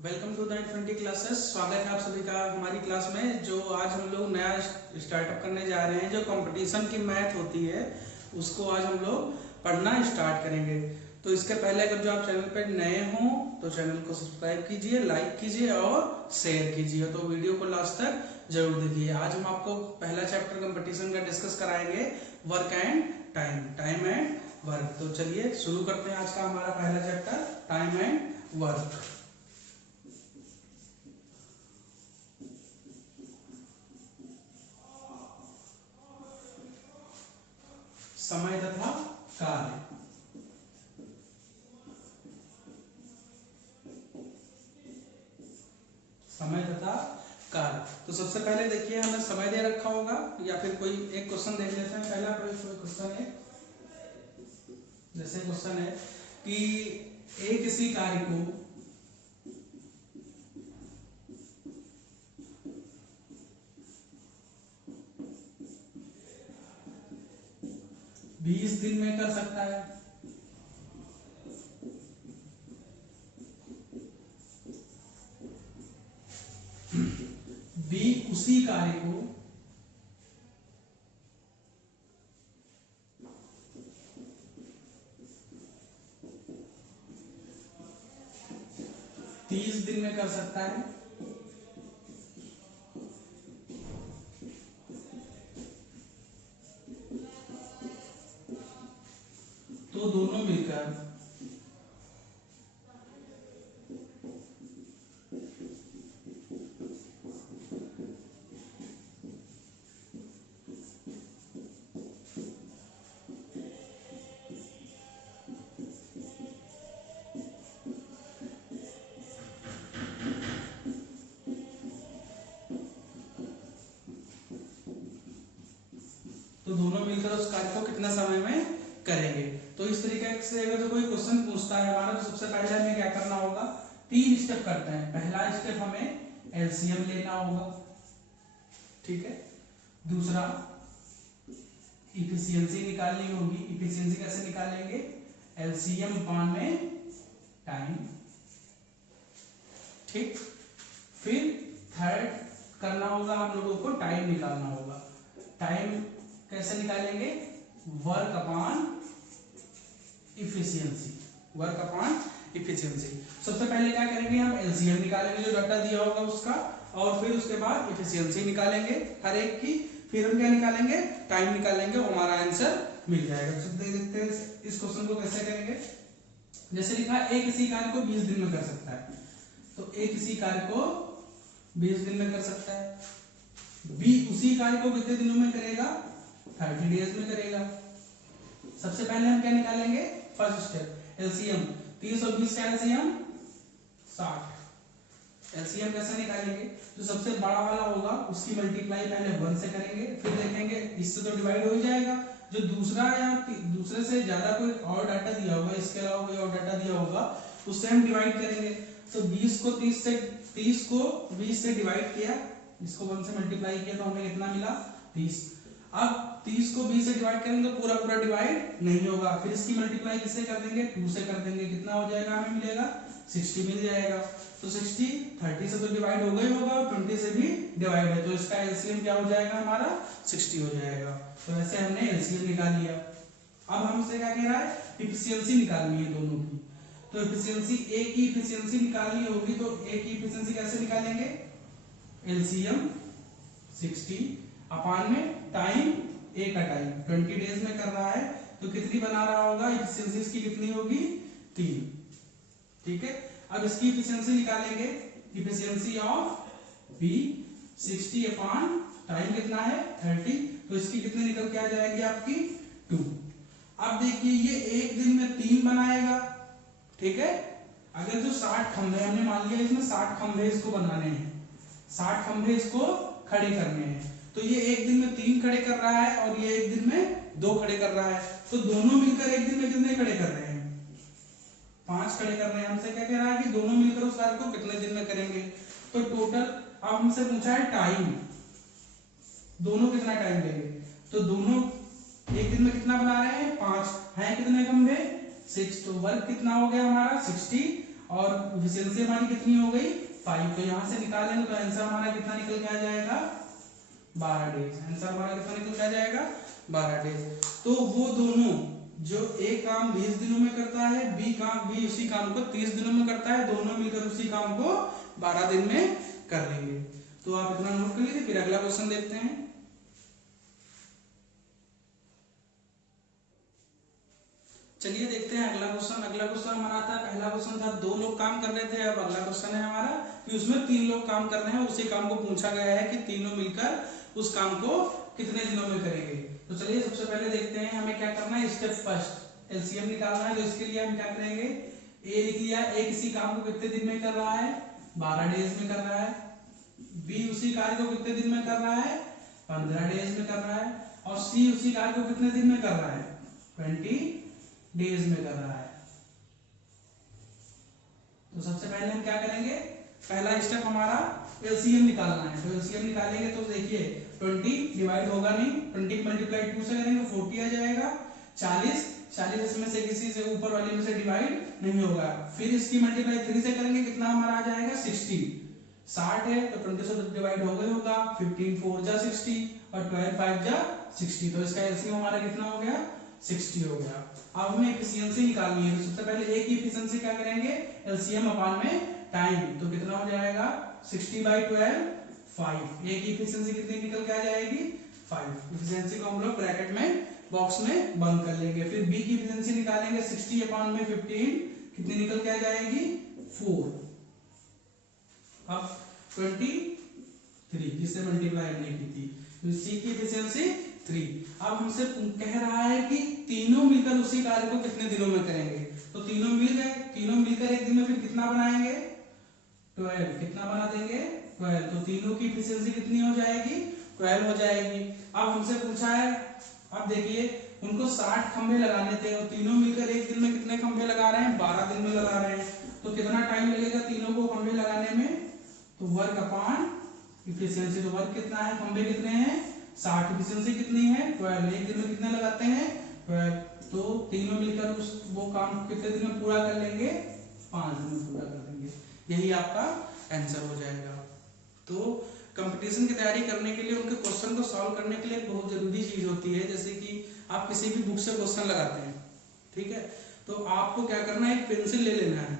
Welcome to the 20 classes. स्वागत है आप सभी का हमारी क्लास में। जो आज हम लोग नया स्टार्टअप करने जा रहे हैं, जो कंपटीशन की मैथ होती है उसको आज हम लोग पढ़ना स्टार्ट करेंगे। तो इसके पहले अगर जो आप चैनल पर नए हों तो चैनल को सब्सक्राइब कीजिए, लाइक कीजिए और शेयर कीजिए। तो वीडियो को लास्ट तक जरूर देखिए। आज हम आपको पहला चैप्टर कंपटीशन का डिस्कस कराएंगे, work and time, time and work. तो चलिए शुरू करते हैं आज का हमारा पहला चैप्टर, टाइम एंड वर्क। समय तथा कार्य। समय तथा कार्य। तो सबसे पहले देखिए, हमें समय दे रखा होगा या फिर कोई एक क्वेश्चन देख लेते हैं। पहला कोई क्वेश्चन है, जैसे क्वेश्चन है कि एक किसी कार्य को 20 दिन में कर सकता है। बी उसी कार्य को 30 दिन में कर सकता है। तो दोनों मिलकर उस कार्य को कितना समय में करेंगे। तो इस तरीके से अगर जो कोई क्वेश्चन पूछता है हमारा, तो सबसे पहले हमें क्या करना होगा, 3 स्टेप करते हैं। पहला स्टेप हमें एलसीएम लेना होगा, ठीक है। दूसरा इफिशियंसी निकालनी होगी। इफिशियंसी कैसे निकालेंगे, एलसीएम अपान में टाइम, ठीक। फिर थर्ड करना होगा हम लोगों को, टाइम निकालना होगा। टाइम कैसे निकालेंगे, work upon efficiency, work upon efficiency. सबसे पहले क्या करेंगे, हम एलसीएम निकालेंगे जो डाटा दिया होगा उसका, और फिर उसके बाद इफिशियंसी निकालेंगे हर एक की। फिर हम क्या निकालेंगे, टाइम निकालेंगे, हमारा आंसर मिल जाएगा। तो देखते हैं इस क्वेश्चन को कैसे करेंगे। जैसे लिखा है, एक किसी कार्य को 20 दिन में कर सकता है, तो एक किसी कार्य को 20 दिन में कर सकता है। बी उसी कार्य को कितने दिनों में करेगा, 30 डेज में करेगा। सबसे पहले हम क्या निकालेंगे, फर्स्ट स्टेप एलसीएम, 30 और 20 का एलसीएम 60। एलसीएम कैसे निकालेंगे, जो सबसे बड़ा वाला होगा उसकी मल्टीप्लाई पहले 1 से करेंगे, फिर देखेंगे इससे तो डिवाइड हो ही जाएगा। जो दूसरा या दूसरे से ज्यादा कोई और डाटा दिया होगा, इसके अलावा कोई और डाटा दिया होगा, उससे हम डिवाइड करेंगे। तो 30 को 20 से डिवाइड किया, इसको 1 से मल्टीप्लाई किया, तो हमें कितना मिला, 30। अब 30 को 20 से डिवाइड करेंगे तो पूरा पूरा डिवाइड नहीं होगा, फिर इसकी मल्टीप्लाई किससे कर देंगे, 2 से कर देंगे। कितना हो जाएगा, हमें मिलेगा 60 मिल जाएगा। तो 60 30 से तो डिवाइड हो गई होगा और 20 से भी डिवाइड है, तो इसका एलसीएम क्या हो जाएगा, हमारा 60 हो जाएगा। तो ऐसे हमने एलसीएम निकाल लिया। अब हमसे क्या कह रहा है, इफिशियंसी निकालनी है दोनों की। तो इफिशियंसी, ए की इफिशियंसी निकालनी होगी, तो ए की इफिशियंसी कैसे निकालेंगे, एलसीएम 60 अपान में टाइम, ए का टाइम 20 डेज में कर रहा है, तो कितनी बना रहा होगा, इफिशियंसी इसकी कितनी होगी, 3, ठीक है। अब इसकी इफिशियंसी निकालेंगे, efficiency of B 60 upon time कितना है 30, तो इसकी कितनी निकल के आ जाएगी आपकी 2। अब देखिए ये एक दिन में 3 बनाएगा, ठीक है। अगर जो 60 खंभे हमने मान लिया, इसमें 60 खंभे इसको बनाने हैं, 60 खंभे इसको खड़े करने हैं, तो ये एक दिन में 3 खड़े कर रहा है और ये एक दिन में 2 खड़े कर रहा है। तो दोनों मिलकर एक दिन में कितने खड़े कर रहे हैं, 5 खड़े कर रहे हैं। हमसे क्या कह रहा है कि दोनों मिलकर उस कार्य को कितने दिन में करेंगे। तो टोटल अब हमसे पूछा है टाइम, दोनों कितना टाइम लेंगे, तो दोनों एक दिन में कितना बना रहे हैं, 5 है, कितने खंभे 6, तो वर्क कितना हो गया हमारा 60 और एफिशिएंसी हमारी कितनी हो गई 5। तो यहाँ से निकालेंगे तो आंसर हमारा कितना निकल के आ जाएगा 12 डेज। आंसर हमारा कितना निकल के आ जाएगा 12 डेज। तो वो दोनों जो एक काम 20 दिनों में करता है, बी उसी काम को 30 दिनों में करता है, दोनों मिलकर उसी काम को 12 दिन में कर लेंगे। तो आप इतना नोट कर लीजिए। फिर अगला क्वेश्चन देखते हैं। चलिए देखते हैं अगला क्वेश्चन। अगला क्वेश्चन हमारा था, पहला क्वेश्चन था 2 लोग काम कर रहे थे, अब अगला क्वेश्चन है हमारा कि उसमें 3 लोग काम कर रहे हैं। उसी काम को पूछा गया है कि तीनों मिलकर उस काम को कितने दिनों में करेंगे। तो चलिए सबसे पहले देखते हैं हमें क्या करना है। स्टेप फर्स्ट एलसीएम निकालना है। तो इसके लिए हम क्या करेंगे, ए लिख लिया, ए किसी काम को कितने दिन में कर रहा है 12 डेज में कर रहा है। बी उसी कार्य को कितने दिन में कर रहा है 15 डेज में कर रहा है। और सी उसी कार्य को कितने दिन में कर रहा है 20 डेज में कर रहा है। तो सबसे पहले हम क्या करेंगे, पहला स्टेप हमारा एलसीएम निकालना है। तो एलसीएम निकालेंगे तो देखिए 20 डिवाइड होगा नहीं, 20 मल्टीप्लाई 2 से करेंगे 40 आ जाएगा। 40 इसमें से किसी से ऊपर वाले में से डिवाइड नहीं होगा। फिर इसकी मल्टीप्लाई 3 से करेंगे, कितना हमारा आ जाएगा 60 है तो 20 से डिवाइड हो गया होगा। 15 4 जा 60 और 12 5 जा 60। तो इसका एलसीएम हमारा कितना हो गया 60 हो गया। अब हमें एफिशिएंसी निकालनी है। तो सबसे पहले ए की एफिशिएंसी क्या करेंगे, एलसीएम अपान में टाइम। तो कितना हो जाएगा 60/12 5। ए की एफिशिएंसी कितनी निकल के आ जाएगी 5। एफिशिएंसी को हम लोग ब्रैकेट में बॉक्स में बंद कर लेंगे। फिर बी की एफिशिएंसी निकालेंगे 60 अपान में 15 कितनी निकल के आ जाएगी 4। अब 23 जिससे मल्टीप्लाई हमने की थी। तो सी की एफिशिएंसी 3। अब हमसे कह रहा है कि तीनों मिलकर उसी कार्य को कितने दिनों में करेंगे। तो तीनों मिल गए, तीनों मिलकर एक दिन में फिर कितना बनाएंगे 12। कितना बना देंगे 12। तो तीनों की एफिशिएंसी कितनी हो जाएगी 12 हो जाएगी। अब हमसे पूछा है, अब देखिए उनको 60 खंभे लगाने थे और तीनों मिलकर एक दिन में कितने खंभे लगा रहे हैं 12 दिन में लगा रहे हैं। तो कितना टाइम लगेगा तीनों को खंभे लगाने में, तो वर्क अपान एफिशिएंसी। तो वर्क कितना है, खंभे कितने हैं 60, एफिशिएंसी कितनी है 12। एक दिन में कितने लगाते हैं 12। तो तीनों मिलकर उस वो काम कितने दिन में पूरा कर लेंगे 5 दिन में पूरा कर लेंगे। यही आपका आंसर हो जाएगा। तो कंपटीशन की तैयारी करने के लिए उनके क्वेश्चन को सॉल्व करने के लिए बहुत जरूरी चीज होती है, जैसे कि आप किसी भी बुक से क्वेश्चन लगाते हैं, ठीक है, तो आपको क्या करना है, एक पेंसिल ले लेना है।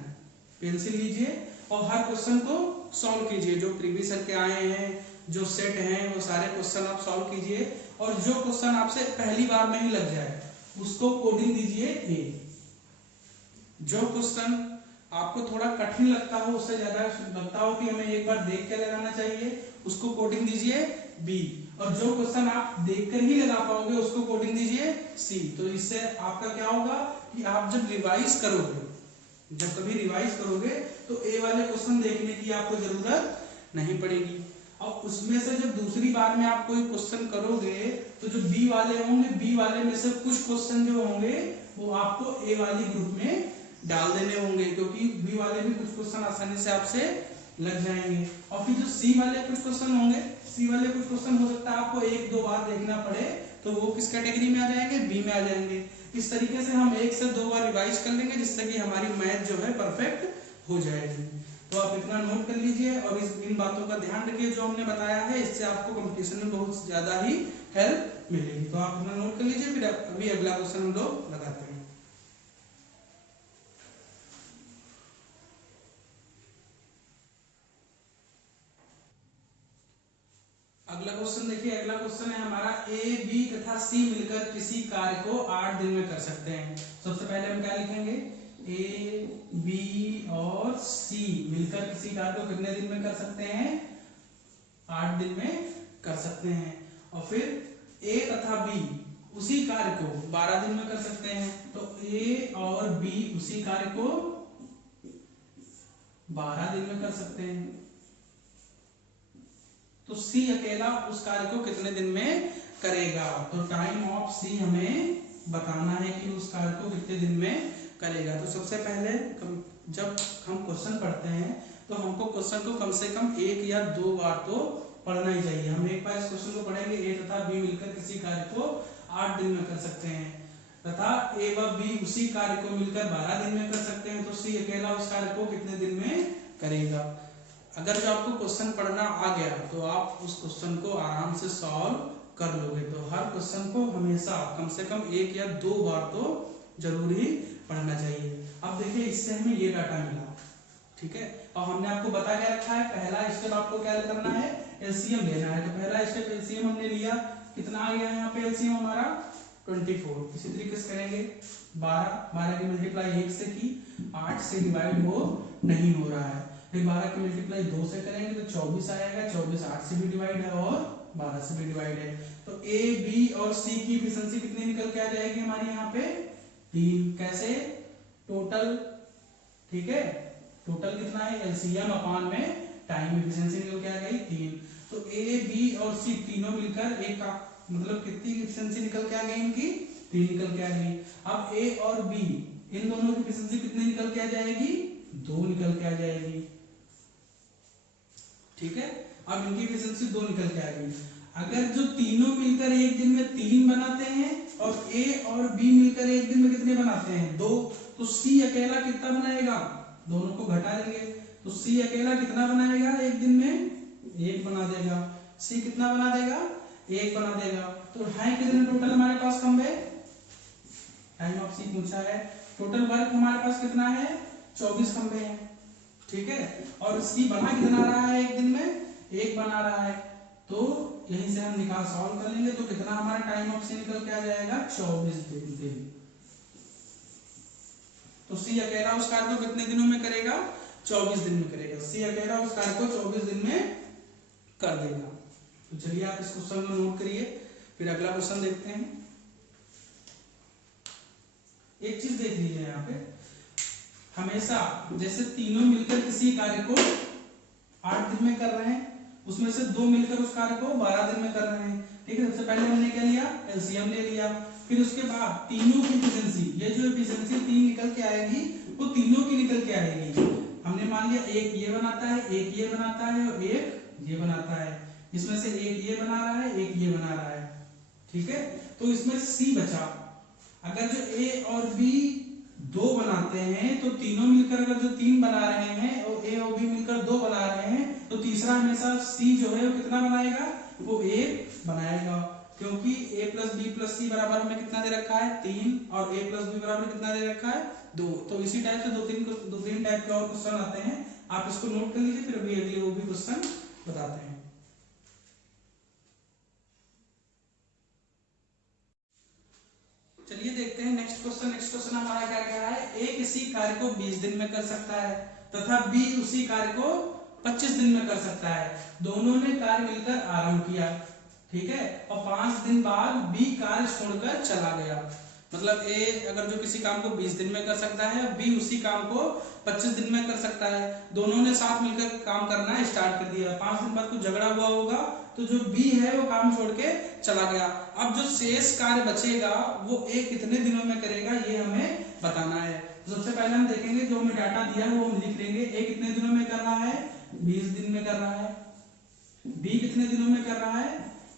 पेंसिल लीजिए और हर क्वेश्चन को सॉल्व कीजिए। जो प्रीवियस ईयर के आए हैं, जो सेट हैं, वो सारे क्वेश्चन आप सॉल्व कीजिए। और जो क्वेश्चन आपसे पहली बार में ही लग जाए उसको कोडिंग दीजिए ए। जो क्वेश्चन आपको थोड़ा कठिन लगता हो, उससे ज्यादा लगता हो कि हमें एक बार देख के लगाना चाहिए, उसको कोडिंग दीजिए बी। और जो क्वेश्चन आप देखकर ही लगा पाओगे उसको कोडिंग दीजिए सी। तो इससे आपका क्या होगा कि आप जब रिवाइज करोगे, जब कभी रिवाइज करोगे तो ए वाले क्वेश्चन देखने की आपको जरूरत नहीं पड़ेगी। और उसमें से जब दूसरी बार में आप कोई क्वेश्चन करोगे तो जो बी वाले होंगे, बी वाले में से कुछ क्वेश्चन जो होंगे वो आपको ए वाली ग्रुप में डाल देने होंगे, क्योंकि बी वाले भी कुछ क्वेश्चन आसानी से आपसे लग जाएंगे। और फिर जो सी वाले कुछ क्वेश्चन होंगे, सी वाले कुछ क्वेश्चन हो सकता है आपको 1-2 बार देखना पड़े, तो वो किस कैटेगरी में आ जाएंगे, बी में आ जाएंगे। इस तरीके से हम 1 से 2 बार रिवाइज कर लेंगे, जिससे कि हमारी मैथ जो है परफेक्ट हो जाएगी। तो आप इतना नोट कर लीजिए और इन बातों का ध्यान रखिए जो हमने बताया है, इससे आपको कंपटीशन में बहुत ज्यादा ही हेल्प मिलेगी। तो आप इतना नोट कर लीजिए। फिर अभी अगला क्वेश्चन हम लोग लगाते हैं। अगला क्वेश्चन देखिए, अगला क्वेश्चन है हमारा ए, बी तथा सी मिलकर किसी कार्य को 8 दिन में कर सकते हैं। सबसे पहले हम क्या लिखेंगे, ए, बी और सी मिलकर किसी कार्य को कितने दिन में कर सकते हैं 8 दिन में कर सकते हैं। और फिर ए तथा बी उसी कार्य को 12 दिन में कर सकते हैं। तो ए और बी उसी कार्य को 12 दिन में कर सकते हैं। तो सी अकेला उस कार्य को कितने दिन में करेगा। तो टाइम ऑफ सी हमें बताना है कि उस कार्य को कितने दिन में करेगा। तो सबसे पहले जब हम क्वेश्चन पढ़ते हैं तो हमको क्वेश्चन को कम से कम 1 या 2 बार तो पढ़ना ही चाहिए। हम एक बार इस क्वेश्चन को पढ़ेंगे, ए तथा बी मिलकर किसी कार्य को 8 दिन में कर सकते हैं। तथा ए व बी उसी कार्य को मिलकर 12 दिन में कर सकते हैं, तो सी अकेला उस कार्य को कितने दिन में करेगा। अगर जो आपको क्वेश्चन पढ़ना आ गया तो आप उस क्वेश्चन को आराम से सॉल्व कर लोगे। तो हर क्वेश्चन को हमेशा कम से कम 1 या 2 बार तो जरूर ही पढ़ना चाहिए। अब देखिए इससे हमें ये डाटा मिला, ठीक है, और हमने आपको बता क्या रखा है, पहला स्टेप आपको क्या करना है, एलसीएम लेना है। तो पहला स्टेप एलसीएम हमने लिया, कितना आ गया यहाँ पे एलसीएम हमारा 24। इसी तरीके से करेंगे 12 की मल्टीप्लाई 1 से की, 8 से डिवाइड हो नहीं हो रहा है, फिर 12 की मल्टीप्लाई 2 से करेंगे तो 24 आएगा, 24 8 से भी डिवाइड है और 12 से भी डिवाइड है। तो ए बी और सी की एफिशिएंसी कितनी निकल के आ जाएगी हमारी यहाँ पे 3। कैसे, टोटल, ठीक है, टोटल कितना है एलसीएम अपान में टाइम एफिशिएंसी निकल के आ गई 3। तो ए बी और सी तीनों मिलकर एक का मतलब कितनी एफिशिएंसी निकल के आ गई इनकी 3 निकल के आ गई। अब ए और बी इन दोनों की एफिशिएंसी कितनी निकल के आ जाएगी 2 निकल के आ जाएगी, ठीक है। अब इनकी एफिशिएंसी 2 निकल के आ गई। अगर जो तीनों मिलकर एक दिन में 3 बनाते हैं और ए और बी मिलकर एक दिन में कितने बनाते हैं 2, तो सी अकेला कितना बनाएगा, दोनों को घटा देंगे तो सी अकेला कितना बनाएगा एक दिन में 1 बना देगा। सी कितना बना देगा 1 बना देगा। तो है कितने टोटल हमारे पास खंबे, टाइम ऑफ सी पूछा है, टोटल वर्क हमारे पास कितना है 24 खंबे हैं, ठीक है। और सी बना कितना रहा है एक दिन में 1 बना रहा है, तो यहीं से हम निकाल सॉल्व कर लेंगे। तो कितना हमारा टाइम ऑफ सी निकल के आ जाएगा 24 दिन। तो सी अकेला उस कार्य को कितने दिनों में करेगा 24 दिन में करेगा। सी अकेला उस कार्य को 24 दिन में कर देगा। तो चलिए आप इस क्वेश्चन को नोट करिए, फिर अगला क्वेश्चन देखते हैं। एक चीज देख लीजिए यहाँ पे, हमेशा जैसे तीनों मिलकर किसी कार्य को 8 दिन में कर रहे हैं, उसमें से 2 मिलकर उस कार्य को 12 दिन में कर रहे हैं, ठीक है। सबसे पहले हमने क्या लिया एलसीएम ले लिया, फिर उसके बाद तीनों की एफिशिएंसी, ये जो एफिशिएंसी 3 निकल के आएगी वो तीनों की निकल के आएगी। हमने मान लिया एक ये बनाता है, एक ये बनाता है और एक ये बनाता है, इसमें से एक ये बना रहा है, एक ये बना रहा है, ठीक है। तो इसमें सी बचा। अगर जो ए और बी 2 बनाते हैं तो तीनों मिलकर अगर जो 3 बना रहे हैं और ए और बी मिलकर 2 बना रहे हैं, तो तीसरा हमेशा सी जो है वो कितना बनाएगा, वो 1 बनाएगा, क्योंकि a प्लस बी प्लस सी बराबर हमें कितना दे रखा है 3 और a प्लस बी बराबर कितना दे रखा है 2। तो इसी टाइप से दो तीन टाइप के और क्वेश्चन आते हैं, आप इसको नोट कर लीजिए, फिर अभी अगले वो भी क्वेश्चन बताते हैं। चलिए देखते हैं नेक्स्ट क्वेश्चन। नेक्स्ट क्वेश्चन हमारा क्या कह रहा है, ए किसी कार्य को 20 दिन में कर सकता है तथा बी उसी कार्य को 25 दिन में कर सकता है। दोनों ने कार्य मिलकर आरंभ किया, ठीक है, और 5 दिन बाद बी कार्य छोड़कर चला गया। मतलब ए अगर जो किसी काम को 20 दिन में कर सकता है, बी उसी काम को 25 दिन में कर सकता है। दोनों ने साथ मिलकर काम करना स्टार्ट कर दिया। 5 दिन बाद कुछ झगड़ा हुआ होगा तो जो बी है वो काम छोड़ के चला गया। अब जो शेष कार्य बचेगा वो ए कितने दिनों में करेगा ये हमें बताना है। तो सबसे पहले हम देखेंगे, जो हमें डाटा दिया है वो हम लिख लेंगे। ए कितने दिनों में कर रहा है 20 दिन में कर रहा है, बी कितने दिनों में कर रहा है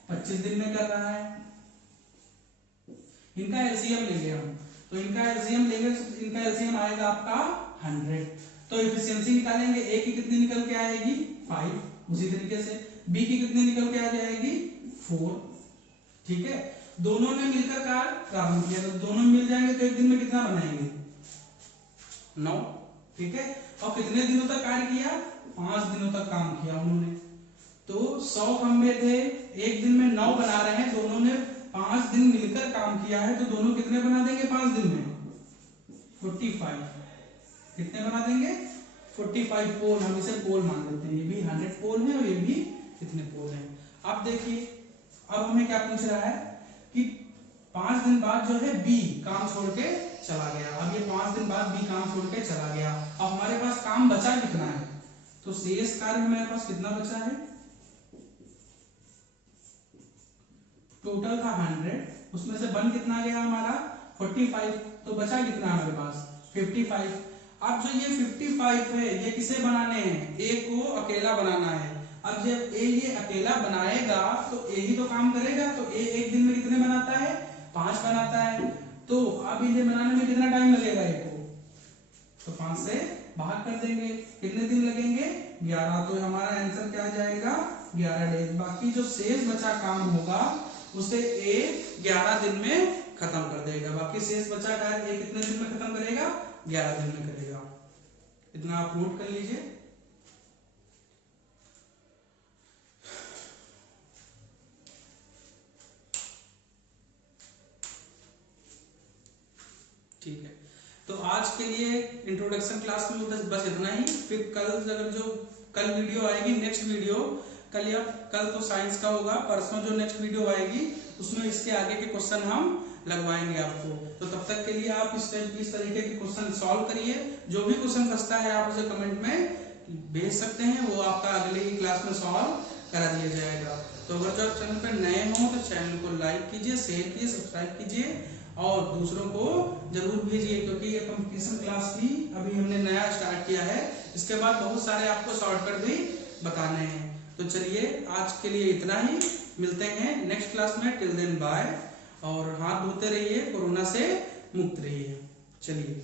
25 दिन में कर रहा है। इनका एलसीएम लेंगे हम, तो इनका एलसीएम लेंगे, इनका एलसीएम आएगा आपका 100। तो एफिशिएंसी निकालेंगे, ए की कितनी निकल के आएगी 5, उसी तरीके से बी की कितनी निकल के आ जाएगी 4, ठीक है। दोनों ने मिलकर कार्य प्रारंभ किया, तो दोनों मिल जाएंगे तो एक दिन में कितना बनाएंगे 9, ठीक है। और कितने दिनों तक कार्य किया 5 दिनों तक काम किया उन्होंने। तो 100 खंबे थे, एक दिन में 9 बना रहे हैं, दोनों ने 5 दिन मिलकर काम किया है, तो दोनों कितने बना देंगे 5 दिन में 45। कितने बना देंगे 45 पोल। हम इसे पोल मान लेते हैं, ये भी 100 पोल है और ये भी कितने पोल है। अब देखिए, अब हमें क्या पूछ रहा है कि 5 दिन बाद जो है बी काम छोड़ के चला गया। अब ये 5 दिन बाद बी काम छोड़ के चला गया। अब हमारे पास काम बचा कितना है, तो शेष कार्य हमारे पास कितना बचा है, टोटल था 100, उसमें से बन कितना गया हमारा 45, तो बचा कितना हमारे पास 55। अब जो ये 55 है ये किसे बनाने हैं, ए को अकेला बनाना है। अब जब ए ये अकेला बनाएगा तो ए ही तो काम करेगा, तो ए एक दिन में कितने बनाता है 5 बनाता है। तो अब इन्हें बनाने में कितना टाइम लगेगा एक को, तो 5 से भाग कर देंगे, कितने दिन लगेंगे 11, तो हमारा आंसर क्या आ जाएगा 11 डेज। बाकी जो शेष बचा काम होगा उसे ए 11 दिन में खत्म कर देगा। बाकी शेष बचा कार्य ए कितने दिन में खत्म करेगा 11 दिन में करेगा। इतना आप नोट कर लीजिए। ठीक है, तो आज के लिए इंट्रोडक्शन क्लास में बस इतना ही। फिर कल अगर जो कल वीडियो आएगी, नेक्स्ट वीडियो कल तो साइंस का होगा, परसों जो नेक्स्ट वीडियो आएगी उसमें इसके आगे के क्वेश्चन हम लगवाएंगे आपको। तो तब तक के लिए आप इस तरीके के क्वेश्चन सॉल्व करिए। जो भी क्वेश्चन बचता है आप उसे कमेंट में भेज सकते हैं, वो आपका अगले ही क्लास में सॉल्व करा दिया जाएगा। तो अगर जो आप चैनल पर नए हो तो चैनल को लाइक कीजिए, शेयर कीजिए, सब्सक्राइब कीजिए और दूसरों को जरूर भेजिए, क्योंकि ये कंपटीशन क्लास भी अभी हमने नया स्टार्ट किया है। इसके बाद बहुत सारे आपको शॉर्टकट भी बताने हैं। तो चलिए आज के लिए इतना ही, मिलते हैं नेक्स्ट क्लास में। टिल देन बाय, और हाथ धोते रहिए, कोरोना से मुक्त रहिए। चलिए।